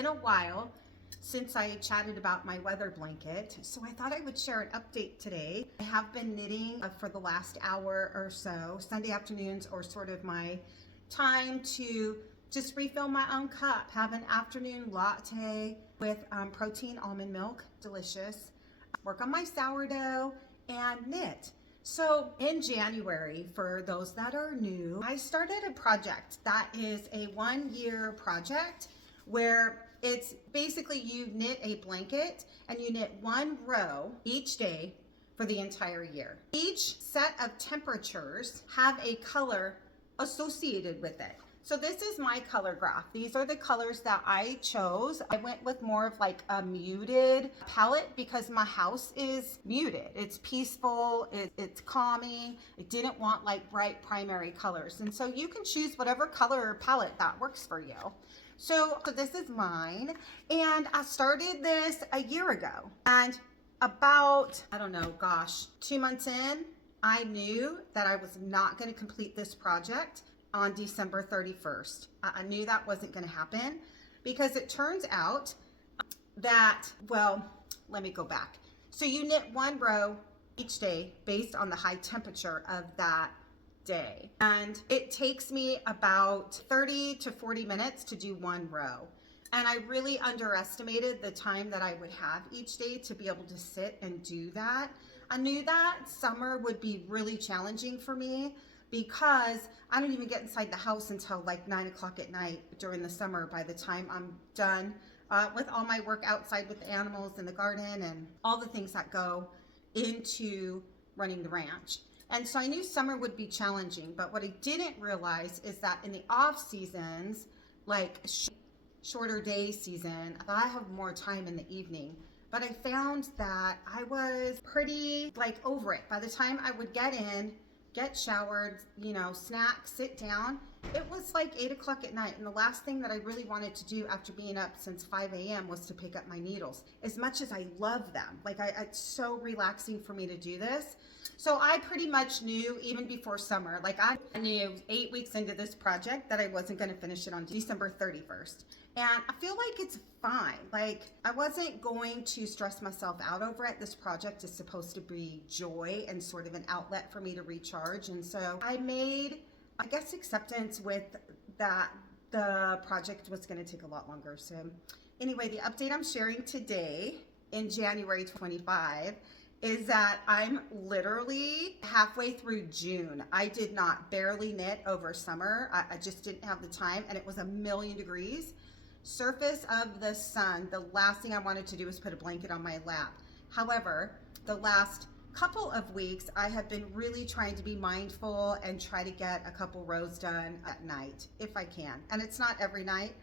been a while since I chatted about my weather blanket, so I thought I would share an update today. I have been knitting for the last hour or so. Sunday afternoons are sort of my time to just refill my own cup, have an afternoon latte with protein almond milk, delicious, work on my sourdough, and knit. So in January, for those that are new, I started a project that is a 1-year project where it's basically you knit a blanket and you knit 1 row each day for the entire year. Each set of temperatures have a color associated with it. So this is my color graph. These are the colors that I chose. I went with more of like a muted palette because my house is muted. It's peaceful, it's calming. I didn't want like bright primary colors. And so you can choose whatever color palette that works for you. So this is mine. And I started this a year ago. And about, I don't know, gosh, 2 months in, I knew that I was not going to complete this project on December 31st. I knew that wasn't going to happen because it turns out that, well, let me go back. So you knit 1 row each day based on the high temperature of that day. And it takes me about 30 to 40 minutes to do 1 row. And I really underestimated the time that I would have each day to be able to sit and do that. I knew that summer would be really challenging for me because I don't even get inside the house until like 9 o'clock at night during the summer by the time I'm done with all my work outside with the animals in the garden and all the things that go into running the ranch. And so I knew summer would be challenging, but what I didn't realize is that in the off seasons, like shorter day season, I have more time in the evening. But I found that I was pretty like over it. By the time I would get in, get showered, you know, snack, sit down, it was like 8 o'clock at night. And the last thing that I really wanted to do after being up since 5 a.m. was to pick up my needles. As much as I love them, like it's so relaxing for me to do this. So I pretty much knew even before summer, like I knew 8 weeks into this project that I wasn't going to finish it on December 31st. And I feel like it's fine. Like I wasn't going to stress myself out over it. This project is supposed to be joy and sort of an outlet for me to recharge. And so I made, I guess, acceptance with that the project was going to take a lot longer. So anyway, the update I'm sharing today in January 25 is that I'm literally halfway through June. I did not barely knit over summer. I just didn't have the time, and it was 1,000,000 degrees. Surface of the sun, the last thing I wanted to do was put a blanket on my lap. However, the last couple of weeks, I have been really trying to be mindful and try to get a couple rows done at night, if I can. And it's not every night,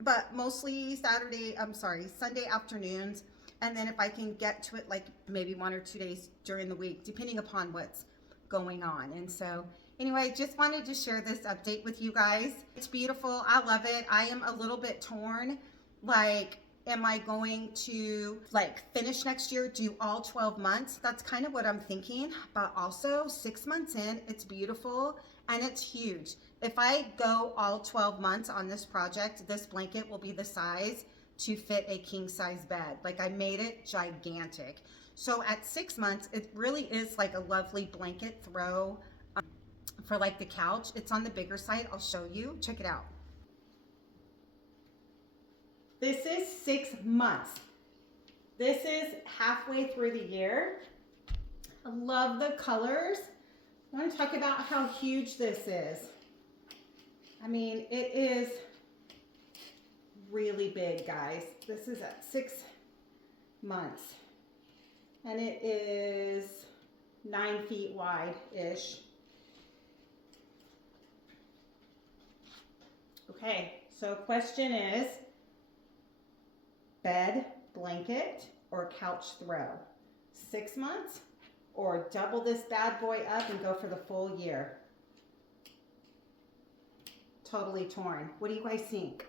but mostly Sunday afternoons. And then if I can get to it like maybe 1 or 2 days during the week, depending upon what's going on. And so anyway, just wanted to share this update with you guys. It's beautiful. I love it. I am a little bit torn. Like, am I going to like finish next year, do all 12 months? That's kind of what I'm thinking. But also 6 months in, it's beautiful and it's huge. If I go all 12 months on this project, this blanket will be the size to fit a king size bed. Like I made it gigantic. So at 6 months, it really is like a lovely blanket throw for like the couch. It's on the bigger side. I'll show you. Check it out. This is 6 months. This is halfway through the year. I love the colors. I want to talk about how huge this is. I mean, it is really big, guys. This is at 6 months. And it is 9 feet wide-ish. Okay, so question is, bed, blanket, or couch throw? 6 months, or double this bad boy up and go for the full year? Totally torn. What do you guys think?